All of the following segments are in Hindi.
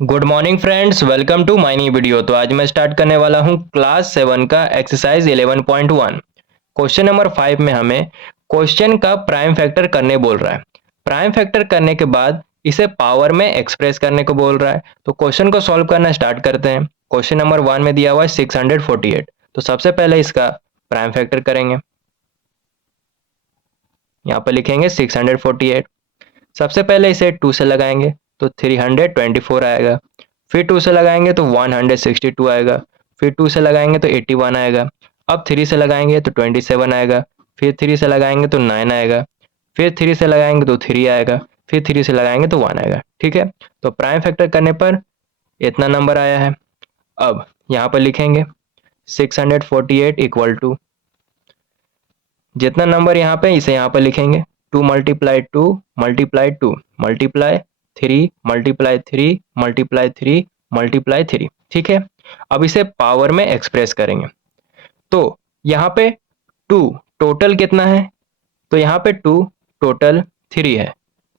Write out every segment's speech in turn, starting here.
Good morning friends, welcome to my new video. तो आज मैं स्टार्ट करने वाला हूं क्लास 7 का एक्सरसाइज 11.1। क्वेश्चन नंबर 5 में हमें क्वेश्चन का प्राइम फैक्टर करने बोल रहा है। प्राइम फैक्टर करने के बाद इसे पावर में एक्सप्रेस करने को बोल रहा है। तो क्वेश्चन को सॉल्व करना स्टार्ट करते हैं। क्वेश्चन नंबर 1 में दिया हुआ है 648। तो सबसे पहले इसका प्राइम फैक्टर करेंगे। यहाँ पर लिखेंगे 648। सबसे पहले इसे 2 से लगाएंगे तो 324 आएगा। फिर 2 से लगाएंगे तो 162 आएगा। फिर 2 से लगाएंगे तो 81 आएगा। अब 3 से लगाएंगे तो 27 आएगा। फिर 3 से लगाएंगे तो 9 आएगा। फिर 3 से लगाएंगे तो 3 आएगा। फिर 3 से लगाएंगे तो 1 आएगा। ठीक है, तो प्राइम फैक्टर करने पर इतना नंबर आया है। अब यहाँ पर लिखेंगे 648 इक्वल टू जितना नंबर यहाँ पे इसे यहाँ पर लिखेंगे 2 multiply 2 multiply 2 multiply 3 multiply 3 multiply 3 multiply 3। ठीक है, अब इसे पावर में एक्सप्रेस करेंगे। तो यहाँ पे 2 टोटल कितना है, तो यहाँ पे 2 टोटल 3 है,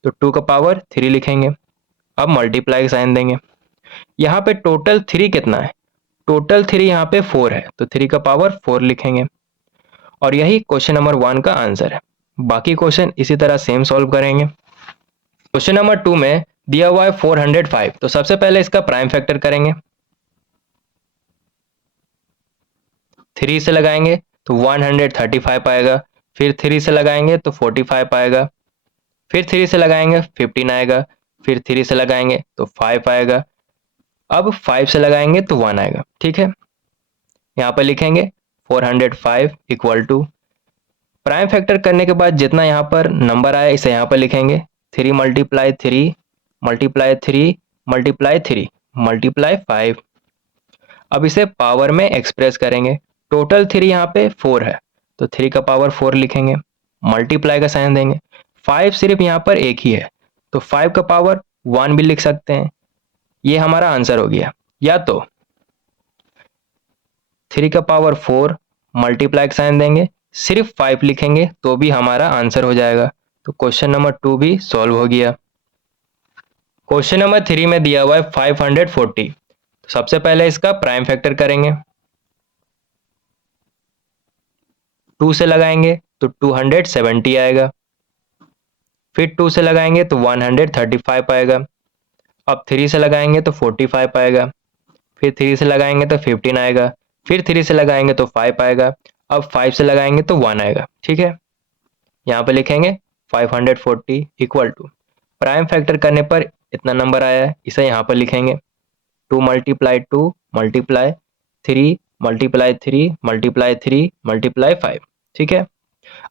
तो 2 का पावर 3 लिखेंगे। अब मल्टीप्लाई साइन देंगे। यहाँ पे टोटल 3 कितना है, टोटल 3 यहाँ पे 4 है, तो 3 का पावर 4 लिखेंगे। और यही क्वेश्चन नंबर 1 का आंसर है। बाकी क्वेश्चन इसी तरह सेम सॉल्व करेंगे। क्वेश्चन नंबर 2 में दिया हुआ है 405। तो सबसे पहले इसका प्राइम फैक्टर करेंगे। 3 से लगाएंगे तो 135 आएगा। फिर 3 से लगाएंगे तो 45 आएगा। फिर 3 से लगाएंगे 15 आएगा। फिर 3 से लगाएंगे तो 5 आएगा। अब 5 से लगाएंगे तो 1 आएगा। ठीक है, यहाँ पर लिखेंगे 405 इक्वल टू प्राइम फैक्टर करने के बाद जितना यहाँ पर नंबर आया इसे यहाँ पर लिखेंगे 3 मल्टीप्लाई 3 मल्टीप्लाई 3 मल्टीप्लाई 3 मल्टीप्लाई 5। अब इसे पावर में एक्सप्रेस करेंगे। टोटल 3 यहाँ पे 4 है, तो 3 का पावर 4 लिखेंगे। मल्टीप्लाई का साइन देंगे। 5 सिर्फ यहाँ पर एक ही है, तो 5 का पावर 1 भी लिख सकते हैं। ये हमारा आंसर हो गया। या तो 3 का पावर 4 मल्टीप्लाई का साइन देंगे, सिर्फ 5 लिखेंगे तो भी हमारा आंसर हो जाएगा। तो क्वेश्चन नंबर 2 भी सॉल्व हो गया। क्वेश्चन नंबर 3 में दिया हुआ है 540। तो सबसे पहले इसका प्राइम फैक्टर करेंगे। 2 से लगाएंगे तो 270 आएगा। फिर 2 से लगाएंगे तो 135 आएगा। अब 3 से लगाएंगे तो 45 आएगा। फिर 3 से लगाएंगे तो 15 आएगा। फिर 3 से लगाएंगे तो 5 आएगा। अब 5 से लगाएंगे तो 1 आएगा। ठीक है, यहाँ पे लिखेंगे 540 इक्वल टू प्राइम फैक्टर करने पर इतना नंबर आया है, इसे यहाँ पर लिखेंगे 2 multiply 2 multiply 3 multiply 3 multiply 3 multiply 5। ठीक है,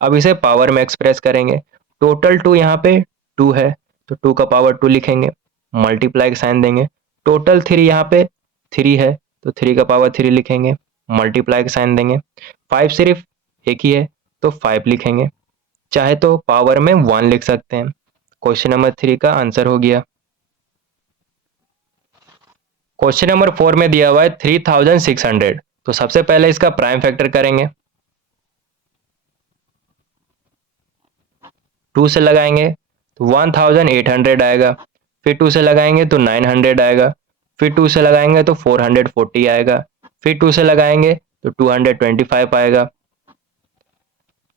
अब इसे पावर में एक्सप्रेस करेंगे। टोटल 2 यहाँ पे 2 है, तो 2 का पावर 2 लिखेंगे। मल्टीप्लाई का साइन देंगे। टोटल 3 यहाँ पे 3 है, तो 3 का पावर 3 लिखेंगे। मल्टीप्लाई का साइन देंगे। 5 सिर्फ एक ही है, तो 5 लिखेंगे। चाहे तो पावर में 1 लिख सकते हैं। क्वेश्चन नंबर 3 का आंसर हो गया। क्वेश्चन नंबर 4 में दिया हुआ है 3600। तो सबसे पहले इसका प्राइम फैक्टर करेंगे। 2 से लगाएंगे तो 1800 आएगा। फिर 2 से लगाएंगे तो 900 आएगा। फिर 2 से लगाएंगे तो 440 आएगा। फिर 2 से लगाएंगे तो 225 आएगा।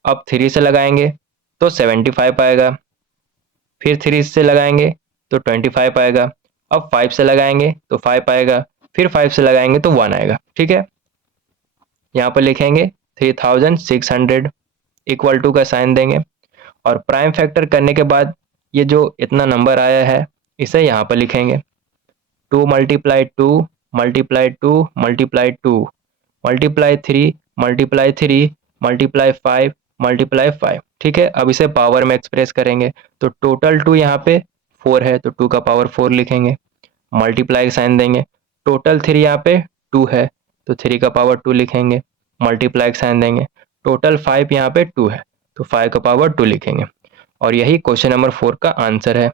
अब 3 से लगाएंगे तो 75 आएगा। फिर 3 से लगाएंगे तो 25 आएगा। अब 5 से लगाएंगे तो 5 आएगा। फिर 5 से लगाएंगे तो 1 आएगा। ठीक है, यहाँ पर लिखेंगे 3600 इक्वल टू का साइन देंगे। और प्राइम फैक्टर करने के बाद ये जो इतना नंबर आया है इसे यहाँ पर लिखेंगे 2 multiply 2 multiply 2 multiply 2 multiply 3 multiply 3 multiply 5 multiply 5। ठीक है, अब इसे पावर में एक्सप्रेस करेंगे। तो टोटल 2 यहाँ पे 4 है, तो 2 का पावर 4 लिखेंगे। मल्टीप्लाई साइन देंगे। टोटल 3 यहाँ पे 2 है, तो 3 का पावर 2 लिखेंगे। मल्टीप्लाई साइन देंगे। टोटल 5 यहाँ पे 2 है, तो 5 का पावर 2 लिखेंगे। और यही क्वेश्चन नंबर 4 का आंसर है।